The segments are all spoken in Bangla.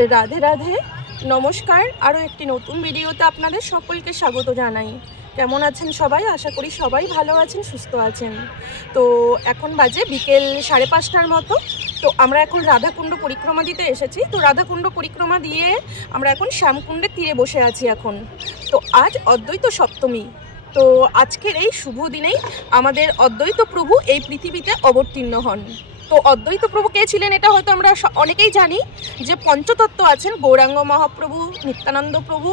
রাধে রাধে, নমস্কার। আরও একটি নতুন ভিডিওতে আপনাদের সকলকে স্বাগত জানাই। কেমন আছেন সবাই? আশা করি সবাই ভালো আছেন, সুস্থ আছেন। তো এখন বাজে বিকেল 5:30টার মতো। তো আমরা এখন রাধাকুণ্ড পরিক্রমা দিতে এসেছি। তো রাধাকুণ্ড পরিক্রমা দিয়ে আমরা এখন শ্যামকুণ্ডের তীরে বসে আছি এখন। তো আজ অদ্বৈত সপ্তমী। তো আজকের এই শুভ দিনেই আমাদের অদ্বৈত প্রভু এই পৃথিবীতে অবতীর্ণ হন। তো অদ্বৈত প্রভু কে ছিলেন এটা হয়তো আমরা অনেকেই জানি, যে পঞ্চতত্ত্ব আছেন গৌরাঙ্গ মহাপ্রভু, নিত্যানন্দ প্রভু,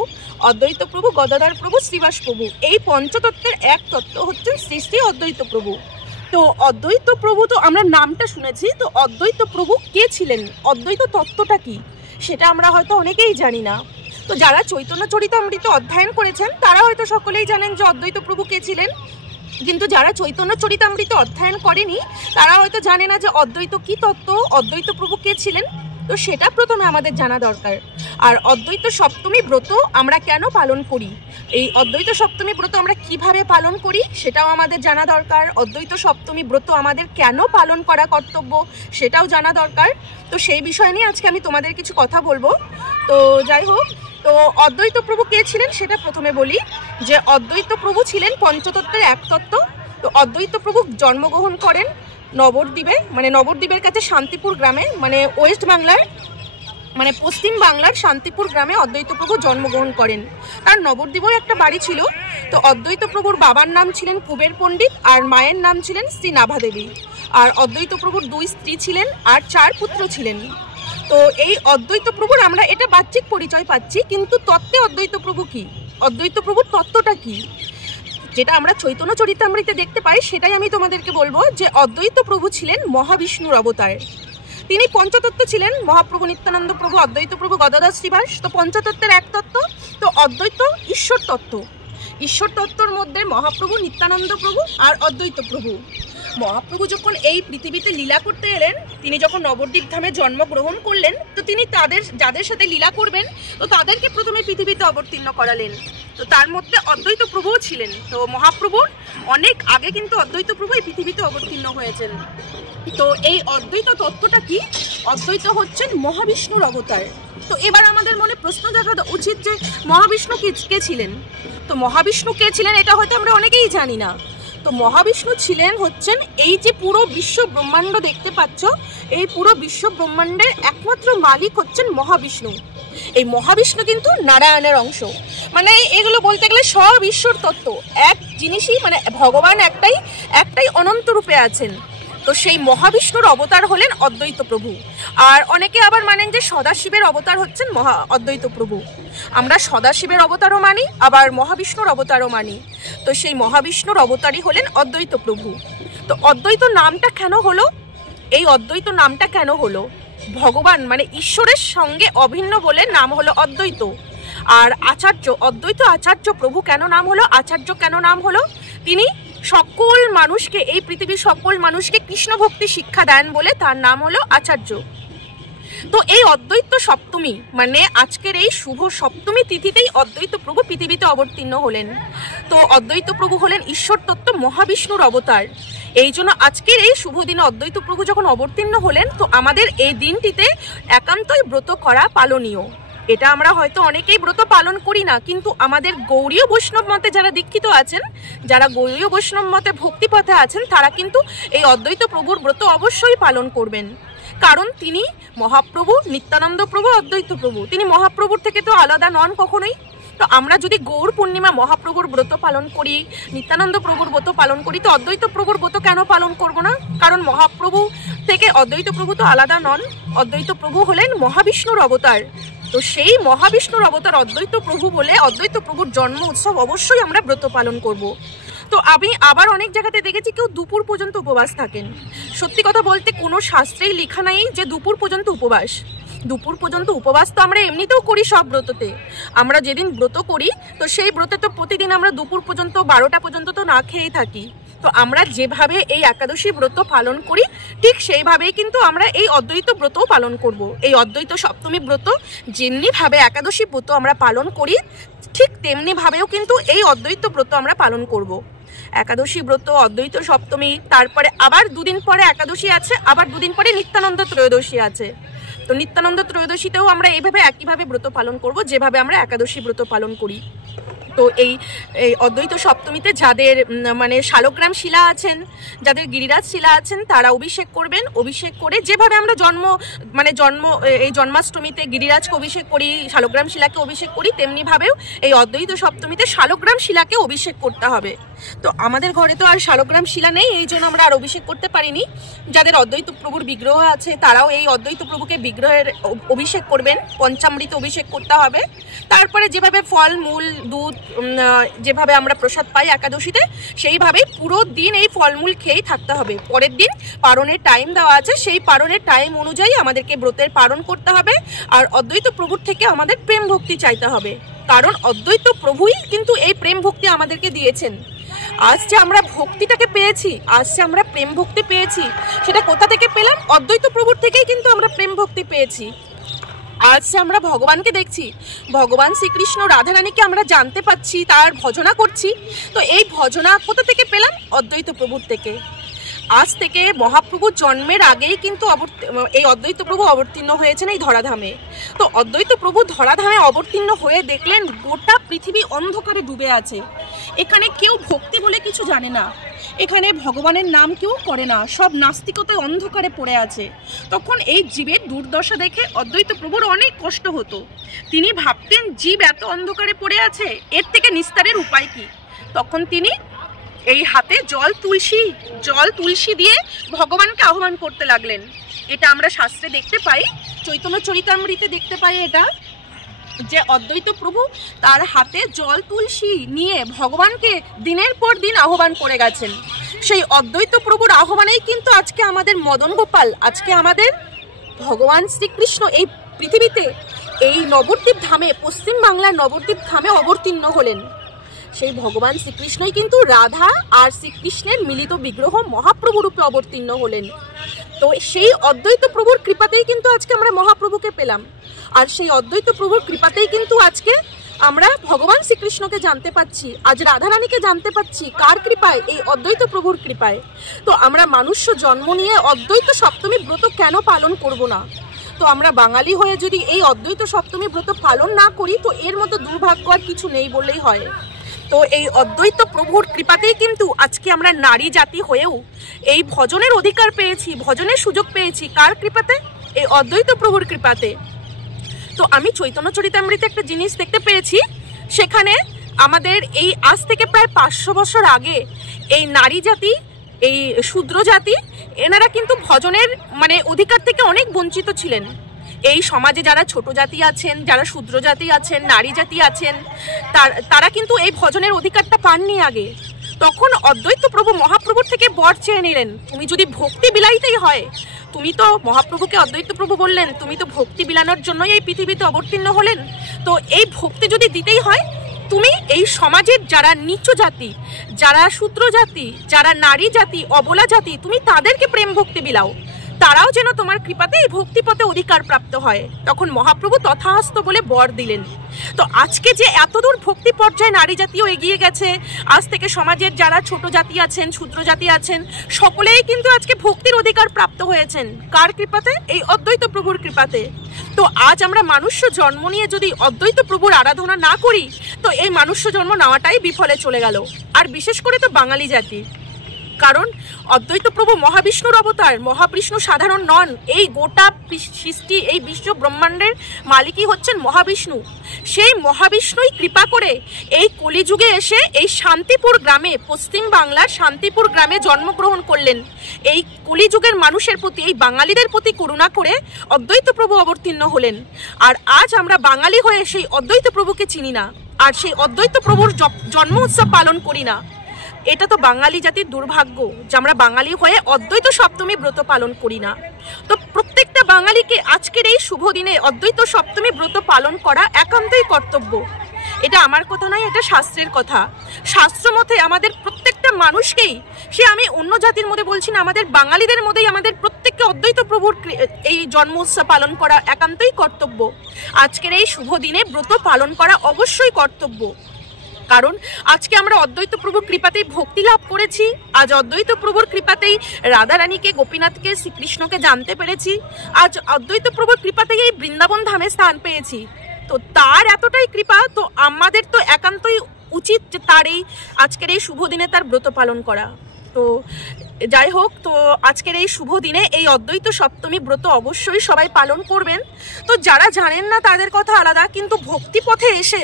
অদ্বৈত প্রভু, গদাধর প্রভু, শ্রীবাস প্রভু। এই পঞ্চতত্ত্বের এক তত্ত্ব হচ্ছেন শ্রী শ্রী অদ্বৈত প্রভু। তো অদ্বৈত প্রভু তো আমরা নামটা শুনেছি, তো অদ্বৈত প্রভু কে ছিলেন, অদ্বৈত তত্ত্বটা কি সেটা আমরা হয়তো অনেকেই জানি না। তো যারা চৈতন্য চরিতামৃত অধ্যয়ন করেছেন তারা হয়তো সকলেই জানেন যে অদ্বৈত প্রভু কে ছিলেন, কিন্তু যারা চৈতন্য চরিতামৃত অধ্যয়ন করেনি তারা হয়তো জানে না যে অদ্বৈত কি তত্ত্ব, অদ্বৈত প্রভু কে ছিলেন। তো সেটা প্রথমে আমাদের জানা দরকার। আর অদ্বৈত সপ্তমী ব্রত আমরা কেন পালন করি, এই অদ্বৈত সপ্তমী ব্রত আমরা কিভাবে পালন করি সেটাও আমাদের জানা দরকার। অদ্বৈত সপ্তমী ব্রত আমাদের কেন পালন করা কর্তব্য সেটাও জানা দরকার। তো সেই বিষয় নিয়ে আজকে আমি তোমাদের কিছু কথা বলবো। তো যাই হোক, তো অদ্বৈত প্রভু কে ছিলেন সেটা প্রথমে বলি, যে অদ্বৈত প্রভু ছিলেন পঞ্চতত্ত্বের এক তত্ত্ব। তো অদ্বৈত প্রভু জন্মগ্রহণ করেন নবদ্বীপে, মানে নবদ্বীপের কাছে শান্তিপুর গ্রামে, মানে ওয়েস্ট বাংলার, মানে পশ্চিম বাংলার শান্তিপুর গ্রামে অদ্বৈত প্রভু জন্মগ্রহণ করেন। তার নবদ্বীপেও একটা বাড়ি ছিল। তো অদ্বৈত প্রভুর বাবার নাম ছিলেন কুবের পণ্ডিত আর মায়ের নাম ছিলেন শ্রী নাভাদেবী। আর অদ্বৈত প্রভুর 2 স্ত্রী ছিলেন আর 4 পুত্র ছিলেন। তো এই অদ্বৈত প্রভুর আমরা এটা বাহ্যিক পরিচয় পাচ্ছি, কিন্তু তত্ত্বে অদ্বৈত প্রভু কি, অদ্বৈত প্রভুর তত্ত্বটা কি, যেটা আমরা চৈতন্য চরিতামৃতে দেখতে পাই সেটাই আমি তোমাদেরকে বলবো। যে অদ্বৈত প্রভু ছিলেন মহাবিষ্ণুর অবতার। তিনি পঞ্চতত্ত্ব ছিলেন, মহাপ্রভু, নিত্যানন্দ প্রভু, অদ্বৈত প্রভু, গদাধর, শ্রীবাস। তো পঞ্চতত্ত্বের এক তত্ত্ব। তো অদ্বৈত ঈশ্বর তত্ত্ব, ঈশ্বর তত্ত্বর মধ্যে মহাপ্রভু, নিত্যানন্দ প্রভু আর অদ্বৈত প্রভু। মহাপ্রভু যখন এই পৃথিবীতে লীলা করতে এলেন, তিনি যখন নবদ্বীপ ধামে জন্মগ্রহণ করলেন, তো তিনি যাদের সাথে লীলা করবেন তো তাদেরকে প্রথমে পৃথিবীতে অবতীর্ণ করালেন। তো তার মধ্যে অদ্বৈত প্রভুও ছিলেন। তো মহাপ্রভুর অনেক আগে কিন্তু অদ্বৈত প্রভু এই পৃথিবীতে অবতীর্ণ হয়েছেন। তো এই অদ্বৈত তত্ত্বটা কি, অদ্বৈত হচ্ছেন মহাবিষ্ণুর অবতার। তো এবার আমাদের মনে প্রশ্ন জাগা উচিত যে মহাবিষ্ণু কে ছিলেন। তো মহাবিষ্ণু কে ছিলেন এটা হয়তো আমরা অনেকেই জানি না। তো মহাবিষ্ণু ছিলেন হচ্ছেন এই যে পুরো বিশ্ব ব্রহ্মাণ্ড দেখতে পাচ্ছ, এই পুরো বিশ্ব ব্রহ্মাণ্ডের একমাত্র মালিক হচ্ছেন মহাবিষ্ণু। এই মহাবিষ্ণু কিন্তু নারায়ণের অংশ, মানে এগুলো বলতে গেলে সব ঈশ্বর তত্ত্ব এক জিনিসই, মানে ভগবান একটাই অনন্ত রূপে আছেন। তো সেই মহাবিষ্ণুর অবতার হলেন অদ্বৈত প্রভু। আর অনেকে আবার মানেন যে সদাশিবের অবতার হচ্ছেন অদ্বৈত প্রভু। আমরা সদাশিবের অবতারও মানি, আবার মহাবিষ্ণুর অবতারও মানি। তো সেই মহাবিষ্ণুর অবতারই হলেন অদ্বৈত প্রভু। তো অদ্বৈত নামটা কেন হলো, এই অদ্বৈত নামটা কেন হলো, ভগবান মানে ঈশ্বরের সঙ্গে অভিন্ন বলে নাম হলো অদ্বৈত। আর আচার্য, অদ্বৈত আচার্য প্রভু কেন নাম হলো, আচার্য কেন নাম হলো, তিনি সকল মানুষকে, এই পৃথিবীর সকল মানুষকে কৃষ্ণ ভক্তি শিক্ষা দেন বলে তার নাম হলো আচার্য। তো এই অদ্বৈত সপ্তমী মানে আজকের এই শুভ সপ্তমী তিথিতেই অদ্বৈত প্রভু পৃথিবীতে অবতীর্ণ হলেন। তো অদ্বৈত প্রভু হলেন ঈশ্বর তত্ত্ব মহাবিষ্ণুর অবতার। এই জন্য আজকের এই শুভ দিনে অদ্বৈত প্রভু যখন অবতীর্ণ হলেন, তো আমাদের এই দিনটিতে একান্তই ব্রত করা পালনীয়। এটা আমরা হয়তো অনেকেই ব্রত পালন করি না, কিন্তু আমাদের গৌড়ীয় বৈষ্ণব মতে যারা দীক্ষিত আছেন, যারা গৌড়ীয় বৈষ্ণব মতে ভক্তিপথে আছেন, তারা কিন্তু এই অদ্বৈত প্রভুর ব্রত অবশ্যই পালন করবেন। কারণ তিনি মহাপ্রভু, নিত্যানন্দ প্রভু, অদ্বৈত প্রভু, তিনি মহাপ্রভুর থেকে তো আলাদা নন কখনোই। তো আমরা যদি গৌর পূর্ণিমা মহাপ্রভুর ব্রত পালন করি, নিত্যানন্দ প্রভুর ব্রত পালন করি, তো অদ্বৈত প্রভুর ব্রত কেন পালন করব না? কারণ মহাপ্রভু থেকে অদ্বৈত প্রভু তো আলাদা নন, অদ্বৈত প্রভু হলেন মহাবিষ্ণুর অবতার। তো সেই মহাবিষ্ণুর অবতার অদ্বৈত প্রভু বলে অদ্বৈত প্রভুর জন্ম উৎসব অবশ্যই আমরা ব্রত পালন করব। তো আমি আবার অনেক জায়গাতে দেখেছি কেউ দুপুর পর্যন্ত উপবাস থাকেন। সত্যি কথা বলতে কোনো শাস্ত্রেই লেখা নাই যে দুপুর পর্যন্ত উপবাস। দুপুর পর্যন্ত উপবাস তো আমরা এমনিতেও করি সব ব্রততে। আমরা যেদিন ব্রত করি তো সেই ব্রতে তো প্রতিদিন আমরা দুপুর পর্যন্ত 12টা পর্যন্ত তো না খেয়েই থাকি। তো আমরা যেভাবে এই একাদশী ব্রত পালন করি ঠিক সেইভাবেই কিন্তু আমরা এই অদ্বৈত ব্রতও পালন করব। এই অদ্বৈত সপ্তমী ব্রত যেমনিভাবে একাদশী ব্রত আমরা পালন করি ঠিক তেমনিভাবেও কিন্তু এই অদ্বৈত ব্রত আমরা পালন করব। একাদশী ব্রত, অদ্বৈত সপ্তমী, তারপরে আবার দুদিন পরে একাদশী আছে, আবার দুদিন পরে নিত্যানন্দ ত্রয়োদশী আছে। তো নিত্যানন্দ ত্রয়োদশীতেও আমরা এইভাবে একইভাবে ব্রত পালন করব যেভাবে আমরা একাদশী ব্রত পালন করি। তো এই অদ্বৈত সপ্তমীতে যাদের মানে শালগ্রাম শিলা আছেন, যাদের গিরিরাজ শিলা আছেন, তারা অভিষেক করবেন। অভিষেক করে যেভাবে আমরা এই জন্মাষ্টমীতে গিরিরাজকে অভিষেক করি, শালগ্রাম শিলাকে অভিষেক করি, তেমনিভাবেও এই অদ্বৈত সপ্তমীতে শালগ্রাম শিলাকে অভিষেক করতে হবে। তো আমাদের ঘরে তো আর শালগ্রাম শিলা নেই, এই জন্য আমরা আর অভিষেক করতে পারিনি। যাদের অদ্বৈত প্রভুর বিগ্রহ আছে তারাও এই অদ্বৈত প্রভুকে বিগ্রহের অভিষেক করবেন, পঞ্চামৃত অভিষেক করতে হবে। তারপরে যেভাবে ফল মূল দুধ যেভাবে আমরা প্রসাদ পাই একাদশীতে, সেইভাবেই পুরো দিন এই ফলমূল খেয়েই থাকতে হবে। পরের দিন পারণের টাইম দেওয়া আছে, সেই পারণের টাইম অনুযায়ী আমাদেরকে ব্রতের পালন করতে হবে। আর অদ্বৈত প্রভুর থেকে আমাদের প্রেম ভক্তি চাইতে হবে, কারণ অদ্বৈত প্রভুই কিন্তু এই প্রেম ভক্তি আমাদেরকে দিয়েছেন। আজ যে আমরা ভক্তিটাকে পেয়েছি, আজ যে আমরা প্রেম ভক্তি পেয়েছি, সেটা কোথা থেকে পেলাম? অদ্বৈত প্রভুর থেকেই কিন্তু আমরা প্রেম ভক্তি পেয়েছি। আজ যে আমরা ভগবানকে দেখছি, ভগবান শ্রীকৃষ্ণ রাধারানীকে আমরা জানতে পাচ্ছি, তার ভজনা করছি, তো এই ভজনা কোথা থেকে পেলাম? অদ্বৈত প্রভুর থেকে। আজ থেকে মহাপ্রভুর জন্মের আগেই কিন্তু এই অদ্বৈত প্রভু অবতীর্ণ হয়েছেন এই ধরাধামে। তো অদ্বৈত প্রভু ধরাধামে অবতীর্ণ হয়ে দেখলেন গোটা পৃথিবী অন্ধকারে ডুবে আছে, এখানে কেউ ভক্তি বলে কিছু জানে না, এখানে ভগবানের নাম কেউ করে না, সব নাস্তিকতায় অন্ধকারে পড়ে আছে। তখন এই জীবের দুর্দশা দেখে অদ্বৈত প্রভুর অনেক কষ্ট হতো। তিনি ভাবতেন জীব এত অন্ধকারে পড়ে আছে, এর থেকে নিস্তারের উপায় কি? তখন তিনি এই হাতে জল তুলসী দিয়ে ভগবানকে আহ্বান করতে লাগলেন। এটা আমরা শাস্ত্রে দেখতে পাই, চৈতন্য চরিতামৃতে দেখতে পাই এটা, যে অদ্বৈত প্রভু তার হাতে জল তুলসী নিয়ে ভগবানকে দিনের পর দিন আহ্বান করে গেছেন। সেই অদ্বৈত প্রভুর আহ্বানেই কিন্তু আজকে আমাদের মদন গোপাল, আজকে আমাদের ভগবান শ্রীকৃষ্ণ এই পৃথিবীতে এই নবদ্বীপ ধামে, পশ্চিম বাংলার নবদ্বীপ ধামে অবতীর্ণ হলেন। সেই ভগবান শ্রীকৃষ্ণই কিন্তু রাধা আর শ্রীকৃষ্ণের মিলিত বিগ্রহ মহাপ্রভু রূপে অবতীর্ণ হলেন। তো সেই অদ্বৈত প্রভুর কৃপাতেই কিন্তু আজকে আমরা মহাপ্রভুকে পেলাম, আর সেই অদ্বৈত প্রভুর কৃপাতেই কিন্তু আজকে আমরা ভগবান শ্রীকৃষ্ণকে জানতে পাচ্ছি, আজ রাধারানীকে জানতে পাচ্ছি। কার কৃপায়? এই অদ্বৈত প্রভুর কৃপায়। তো আমরা মানুষ্য জন্ম নিয়ে অদ্বৈত সপ্তমী ব্রত কেন পালন করব না? তো আমরা বাঙালি হয়ে যদি এই অদ্বৈত সপ্তমী ব্রত পালন না করি, তো এর মতো দুর্ভাগ্য আর কিছু নেই বললেই হয়। তো এই অদ্বৈত প্রভুর কৃপাতেই কিন্তু আজকে আমরা নারী জাতি হয়েও এই ভজনের অধিকার পেয়েছি, ভজনের সুযোগ পেয়েছি। কার কৃপাতে? এই অদ্বৈত প্রভুর কৃপাতে। তো আমি চৈতন্য চরিতামৃতে একটা জিনিস দেখতে পেয়েছি, সেখানে আমাদের এই আজ থেকে প্রায় 500 বছর আগে এই নারী জাতি, এই শূদ্র জাতি, এনারা কিন্তু ভজনের মানে অধিকার থেকে অনেক বঞ্চিত ছিলেন। এই সমাজে যারা ছোট জাতি আছেন, যারা শূদ্র জাতি আছেন, নারী জাতি আছেন, তারা কিন্তু এই ভজনের অধিকারটা পাননি আগে। তখন অদ্বৈত প্রভু মহাপ্রভুর থেকে বর চেয়ে নিলেন, তুমি যদি ভক্তি বিলাইতেই হয়, তুমি তো মহাপ্রভুকে অদ্বৈত প্রভু বললেন, তুমি তো ভক্তি বিলানোর জন্যই এই পৃথিবীতে অবতীর্ণ হলেন, তো এই ভক্তি যদি দিতেই হয়, তুমি এই সমাজের যারা নিচ জাতি, যারা শূদ্র জাতি, যারা নারী জাতি, অবলা জাতি, তুমি তাদেরকে প্রেম ভক্তি বিলাও, তারাও যেন তোমার কৃপাতে এই ভক্তিপথে অধিকার প্রাপ্ত হয়। তখন মহাপ্রভু তথাস্তু বলে বর দিলেন। তো আজকে যে এতদূর ভক্তি পর্যায়ে নারী জাতিও এগিয়ে গেছে, আজ থেকে সমাজের যারা ছোট জাতি আছেন, ক্ষুদ্র জাতি আছেন, সকলেই কিন্তু আজকে ভক্তির অধিকার প্রাপ্ত হয়েছেন। কার কৃপাতে? এই অদ্বৈত প্রভুর কৃপাতে। তো আজ আমরা মানুষ্য জন্ম নিয়ে যদি অদ্বৈত প্রভুর আরাধনা না করি, তো এই মানুষ্য জন্ম নেওয়াটাই বিফলে চলে গেল। আর বিশেষ করে তো বাঙালি জাতি, কারণ অদ্বৈত প্রভু মহাবিষ্ণুর অবতার, মহাবিষ্ণু সাধারণ নন। এই গোটা সৃষ্টি, এই বিশ্ব ব্রহ্মাণ্ডের মালিকই হচ্ছেন মহাবিষ্ণু। সেই মহাবিষ্ণুই কৃপা করে এই কলিযুগে এসে এই শান্তিপুর গ্রামে, পশ্চিম বাংলার শান্তিপুর গ্রামে জন্মগ্রহণ করলেন। এই কলিযুগের মানুষের প্রতি, এই বাঙালিদের প্রতি করুণা করে অদ্বৈত প্রভু অবতীর্ণ হলেন। আর আজ আমরা বাঙালি হয়ে সেই অদ্বৈত প্রভুকে চিনি না, আর সেই অদ্বৈত প্রভুর জন্ম উৎসব পালন করি না। এটা তো বাঙালি জাতির দুর্ভাগ্য যে আমরা বাঙালি হয়ে অদ্বৈত সপ্তমী ব্রত পালন করি না। তো প্রত্যেকটা বাঙালিকে আজকের এই শুভ দিনে অদ্বৈত সপ্তমী ব্রত পালন করা একান্তই কর্তব্য। এটা আমার কথা নয়, এটা শাস্ত্রের কথা। শাস্ত্র মতে আমাদের প্রত্যেকটা মানুষকেই, সে আমি অন্য জাতির মধ্যে বলছি না, আমাদের বাঙালিদের মধ্যেই আমাদের প্রত্যেককে অদ্বৈত প্রভুর এই জন্ম উৎসব পালন করা একান্তই কর্তব্য। আজকের এই শুভ দিনে ব্রত পালন করা অবশ্যই কর্তব্য। কারণ আজকে আমরা অদ্বৈত প্রভুর কৃপাতেই ভক্তি লাভ করেছি, আজ অদ্বৈত প্রভুর কৃপাতেই রাধারানীকে, গোপীনাথকে, শ্রীকৃষ্ণকে জানতে পেরেছি, আজ অদ্বৈত প্রভুর কৃপাতেই এই বৃন্দাবন ধামে স্থান পেয়েছি। তো তার এতটাই কৃপা, তো আমাদের তো একান্তই উচিত যে তার এই আজকের এই শুভ দিনে তার ব্রত পালন করা। তো যাই হোক, তো আজকের এই শুভ দিনে এই অদ্বৈত সপ্তমী ব্রত অবশ্যই সবাই পালন করবেন। তো যারা জানেন না তাদের কথা আলাদা, কিন্তু ভক্তি পথে এসে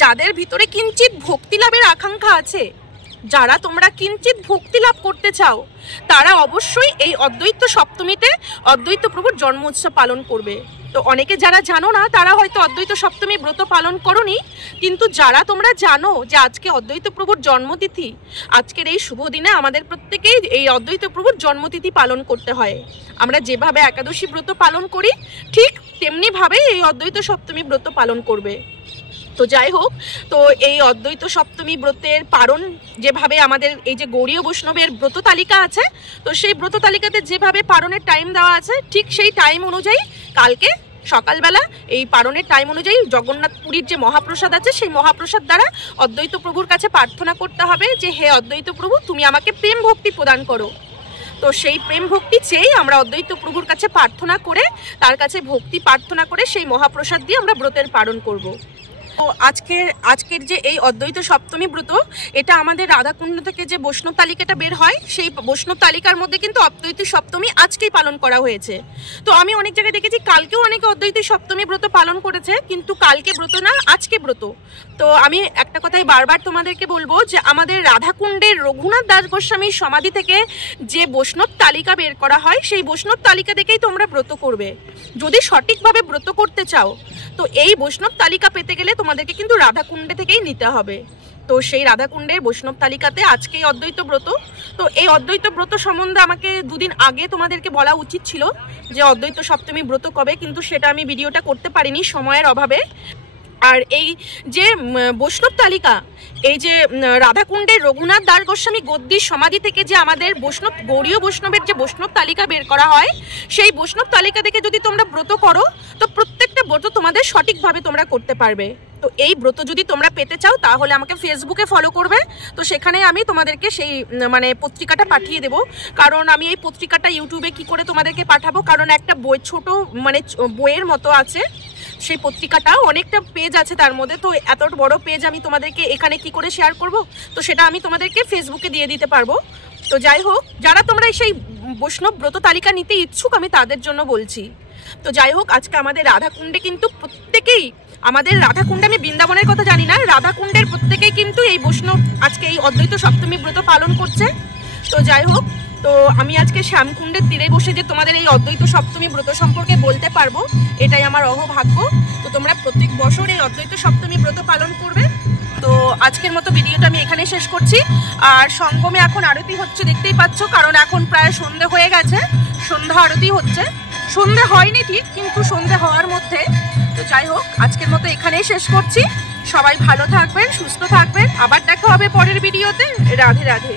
যাদের ভিতরে কিঞ্চিত ভক্তি লাভের আকাঙ্ক্ষা আছে, যারা তোমরা কিঞ্চিত ভক্তি লাভ করতে চাও, তারা অবশ্যই এই অদ্বৈত সপ্তমীতে অদ্বৈত প্রভুর জন্ম উৎসব পালন করবে। তো অনেকে যারা জানো না তারা হয়তো অদ্বৈত সপ্তমী ব্রত পালন করোনি, কিন্তু যারা তোমরা জানো যে আজকে অদ্বৈত প্রভুর জন্মতিথি, আজকের এই শুভ দিনে আমাদের প্রত্যেকেই এই অদ্বৈত প্রভুর জন্মতিথি পালন করতে হয়। আমরা যেভাবে একাদশী ব্রত পালন করি ঠিক তেমনিভাবে এই অদ্বৈত সপ্তমী ব্রত পালন করবে। তো যাই হোক, তো এই অদ্বৈত সপ্তমী ব্রতের পালন যেভাবে আমাদের এই যে গৌড়ীয় বৈষ্ণবের ব্রত তালিকা আছে, তো সেই ব্রত তালিকাতে যেভাবে পালনের টাইম দেওয়া আছে, ঠিক সেই টাইম অনুযায়ী কালকে সকালবেলা এই পালনের টাইম অনুযায়ী জগন্নাথ পুরীর যে মহাপ্রসাদ আছে, সেই মহাপ্রসাদ দ্বারা অদ্বৈত প্রভুর কাছে প্রার্থনা করতে হবে যে হে অদ্বৈত প্রভু, তুমি আমাকে প্রেম ভক্তি প্রদান করো। তো সেই প্রেম ভক্তি চেয়েই আমরা অদ্বৈত প্রভুর কাছে প্রার্থনা করে, তার কাছে ভক্তি প্রার্থনা করে সেই মহাপ্রসাদ দিয়ে আমরা ব্রতের পালন করব। তো আজকের যে এই অদ্বৈত সপ্তমী ব্রত, এটা আমাদের রাধাকুণ্ড থেকে যে বৈষ্ণব তালিকাটা বের হয়, সেই বৈষ্ণব তালিকার মধ্যে কিন্তু অদ্বৈত সপ্তমী আজকেই পালন করা হয়েছে। তো আমি অনেক জায়গায় দেখেছি কালকেও অনেকে অদ্বৈত সপ্তমী ব্রত পালন করেছে, কিন্তু কালকে ব্রত না, আজকে ব্রত। তো আমি একটা কথাই বারবার তোমাদেরকে বলবো যে আমাদের রাধাকুণ্ডের রঘুনাথ দাস গোস্বামীর সমাধি থেকে যে বৈষ্ণব তালিকা বের করা হয়, সেই বৈষ্ণব তালিকা দেখেই তোমরা ব্রত করবে যদি সঠিকভাবে ব্রত করতে চাও। তো এই বৈষ্ণব তালিকা পেতে গেলে তোমাদেরকে কিন্তু রাধাকুণ্ডে থেকেই নিতে হবে। তো সেই রাধাকুণ্ডের বৈষ্ণব তালিকাতে আজকে অদ্বৈত ব্রত। তো এই অদ্বৈত ব্রত সম্বন্ধে আমাকে দুদিন আগে তোমাদেরকে বলা উচিত ছিল যে অদ্বৈত সপ্তমী ব্রত কবে, কিন্তু সেটা আমি ভিডিওটা করতে পারিনি সময়ের অভাবে। আর এই যে বৈষ্ণব তালিকা, এই যে রাধাকুণ্ডের রঘুনাথ দাস গোস্বামী গদ্দির সমাধি থেকে যে আমাদের বৈষ্ণব গৌড়ীয় বৈষ্ণবের যে বৈষ্ণব তালিকা বের করা হয়, সেই বৈষ্ণব তালিকা থেকে যদি তোমরা ব্রত করো, তো প্রত্যেকটা ব্রত তোমাদের সঠিকভাবে তোমরা করতে পারবে। তো এই ব্রত যদি তোমরা পেতে চাও তাহলে আমাকে ফেসবুকে ফলো করবে। তো সেখানে আমি তোমাদেরকে সেই পত্রিকাটা পাঠিয়ে দেবো। কারণ আমি এই পত্রিকাটা ইউটিউবে কি করে তোমাদেরকে পাঠাবো, কারণ একটা বই ছোট বইয়ের মতো আছে সেই পত্রিকাটা, অনেকটা পেজ আছে তার মধ্যে। তো এত বড় পেজ আমি তোমাদেরকে এখানে কি করে শেয়ার করব, তো সেটা আমি তোমাদেরকে ফেসবুকে দিয়ে দিতে পারবো। তো যাই হোক, যারা তোমরা সেই বৈষ্ণব ব্রত তালিকা নিতে ইচ্ছুক আমি তাদের জন্য বলছি। তো যাই হোক, আজকে আমাদের রাধাকুণ্ডে কিন্তু প্রত্যেকেই, আমাদের রাধাকুণ্ডে, আমি বৃন্দাবনের কথা জানি না, রাধাকুণ্ডের প্রত্যেকেই কিন্তু এই বৈষ্ণব আজকে এই অদ্বৈত সপ্তমী ব্রত পালন করছে। তো যাই হোক, তো আমি আজকে শ্যামকুণ্ডের তীরে বসে যে তোমাদের এই অদ্বৈত সপ্তমী ব্রত সম্পর্কে বলতে পারবো, এটাই আমার অহভাগ্য। তো তোমরা প্রত্যেক বছর এই অদ্বৈত সপ্তমী ব্রত পালন করবে। তো আজকের মতো ভিডিওটা আমি এখানে শেষ করছি। আর সঙ্গমে এখন আরতি হচ্ছে, দেখতেই পাচ্ছ, কারণ এখন প্রায় সন্ধে হয়ে গেছে, সন্ধ্যা আরতি হচ্ছে। সন্ধে হয়নি ঠিক, কিন্তু সন্ধে হওয়ার মধ্যে। তো যাই হোক, আজকের মতো এখানেই শেষ করছি। সবাই ভালো থাকবেন, সুস্থ থাকবেন, আবার দেখা হবে পরের ভিডিওতে। রাধে রাধে।